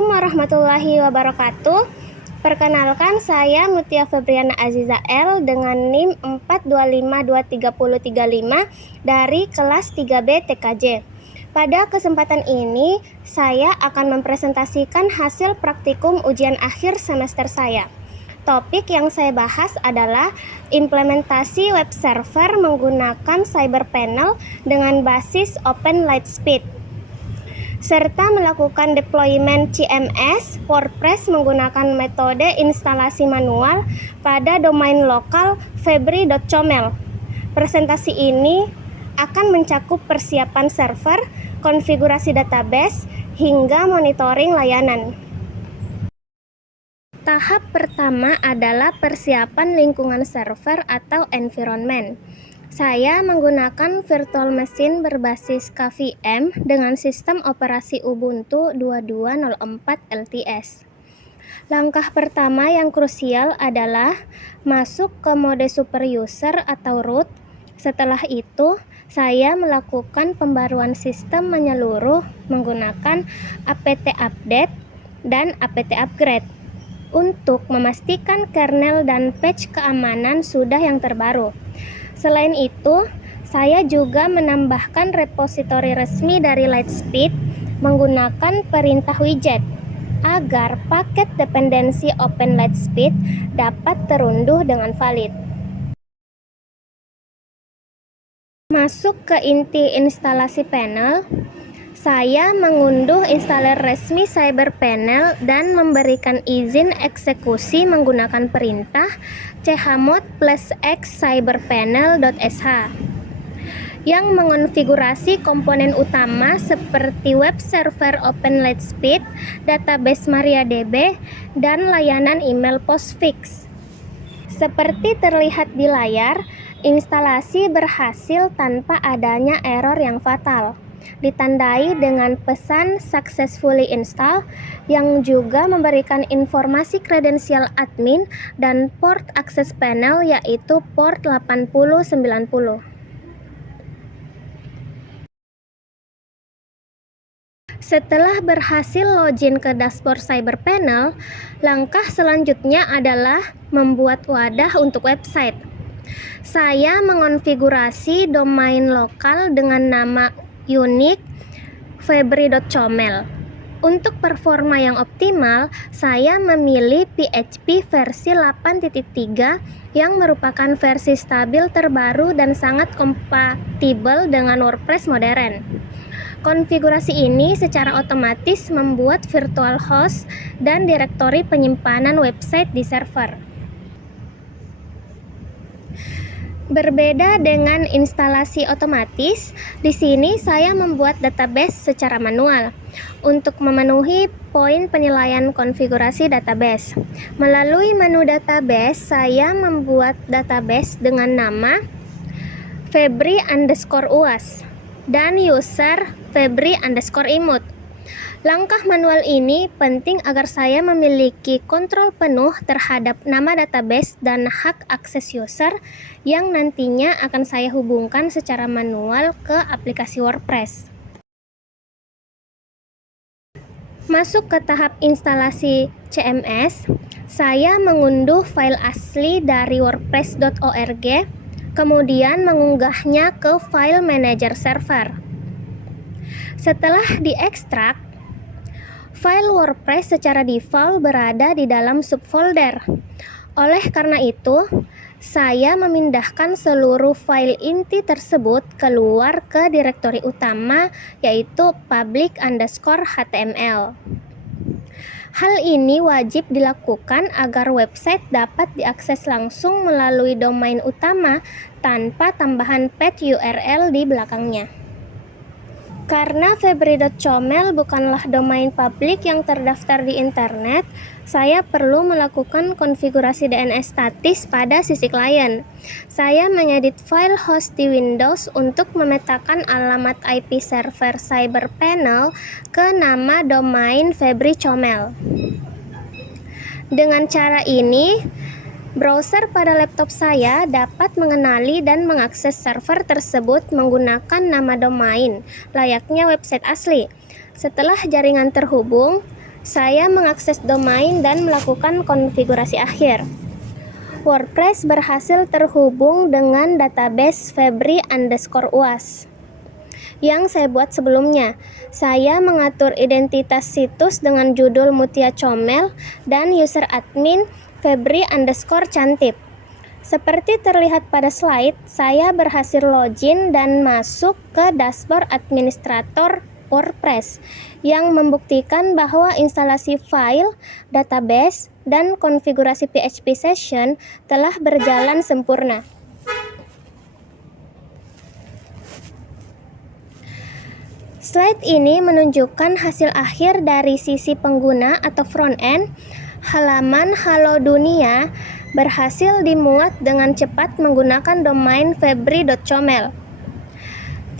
Assalamualaikum warahmatullahi wabarakatuh. Perkenalkan, saya Mutia Febriana Aziza L dengan NIM 4252335 dari kelas 3B TKJ. Pada kesempatan ini, saya akan mempresentasikan hasil praktikum ujian akhir semester saya. Topik yang saya bahas adalah implementasi web server menggunakan CyberPanel dengan basis Open Lightspeed, serta melakukan deployment CMS WordPress menggunakan metode instalasi manual pada domain lokal febri.comel. Presentasi ini akan mencakup persiapan server, konfigurasi database, hingga monitoring layanan. Tahap pertama adalah persiapan lingkungan server atau environment. Saya menggunakan virtual machine berbasis KVM dengan sistem operasi Ubuntu 22.04 LTS. Langkah pertama yang krusial adalah masuk ke mode super user atau root. Setelah itu, saya melakukan pembaruan sistem menyeluruh menggunakan apt update dan apt upgrade untuk memastikan kernel dan patch keamanan sudah yang terbaru. Selain itu, saya juga menambahkan repositori resmi dari Lightspeed menggunakan perintah widget agar paket dependensi Open Lightspeed dapat terunduh dengan valid. Masuk ke inti instalasi panel, saya mengunduh installer resmi CyberPanel dan memberikan izin eksekusi menggunakan perintah chmod +x cyberpanel.sh yang mengonfigurasi komponen utama seperti web server Open Lightspeed, database MariaDB, dan layanan email postfix. Seperti terlihat di layar, instalasi berhasil tanpa adanya error yang fatal, ditandai dengan pesan successfully install yang juga memberikan informasi kredensial admin dan port akses panel yaitu port 8090. Setelah berhasil login ke dashboard CyberPanel, langkah selanjutnya adalah membuat wadah untuk website. Saya mengonfigurasi domain lokal dengan nama unik febri.comel. Untuk performa yang optimal, saya memilih PHP versi 8.3 yang merupakan versi stabil terbaru dan sangat kompatibel dengan WordPress modern. Konfigurasi ini secara otomatis membuat virtual host dan direktori penyimpanan website di server. Berbeda dengan instalasi otomatis, di sini saya membuat database secara manual. Untuk memenuhi poin penilaian konfigurasi database, melalui menu database, saya membuat database dengan nama febri_uas dan user febri_imut. Langkah manual ini penting agar saya memiliki kontrol penuh terhadap nama database dan hak akses user yang nantinya akan saya hubungkan secara manual ke aplikasi WordPress. Masuk ke tahap instalasi CMS, saya mengunduh file asli dari wordpress.org, kemudian mengunggahnya ke file manager server. Setelah diekstrak, file WordPress secara default berada di dalam subfolder. Oleh karena itu, saya memindahkan seluruh file inti tersebut keluar ke direktori utama yaitu public_html. Hal ini wajib dilakukan agar website dapat diakses langsung melalui domain utama tanpa tambahan path URL di belakangnya. Karena febri.comel bukanlah domain publik yang terdaftar di internet, saya perlu melakukan konfigurasi DNS statis pada sisi klien. Saya mengedit file host di Windows untuk memetakan alamat IP server CyberPanel ke nama domain febri.comel. Dengan cara ini, browser pada laptop saya dapat mengenali dan mengakses server tersebut menggunakan nama domain, layaknya website asli. Setelah jaringan terhubung, Saya mengakses domain dan melakukan konfigurasi akhir. WordPress berhasil terhubung dengan database Febri_UAS yang saya buat sebelumnya. Saya mengatur identitas situs dengan judul Mutia Comel dan user admin Febri_Cantip. Seperti terlihat pada slide, saya berhasil login dan masuk ke dashboard administrator WordPress yang membuktikan bahwa instalasi file, database, dan konfigurasi PHP session telah berjalan sempurna. Slide ini menunjukkan hasil akhir dari sisi pengguna atau front-end. Halaman Halo Dunia berhasil dimuat dengan cepat menggunakan domain febri.comel.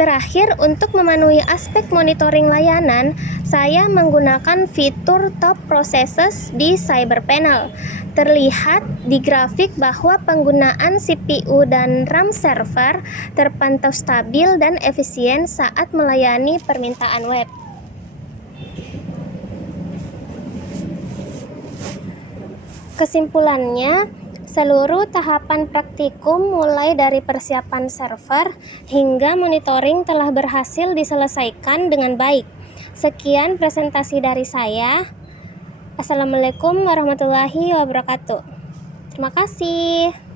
Terakhir, untuk memenuhi aspek monitoring layanan, saya menggunakan fitur Top Processes di Cyberpanel. Terlihat di grafik bahwa penggunaan CPU dan RAM server terpantau stabil dan efisien saat melayani permintaan web. Kesimpulannya, seluruh tahapan praktikum mulai dari persiapan server hingga monitoring telah berhasil diselesaikan dengan baik. Sekian presentasi dari saya. Assalamualaikum warahmatullahi wabarakatuh. Terima kasih.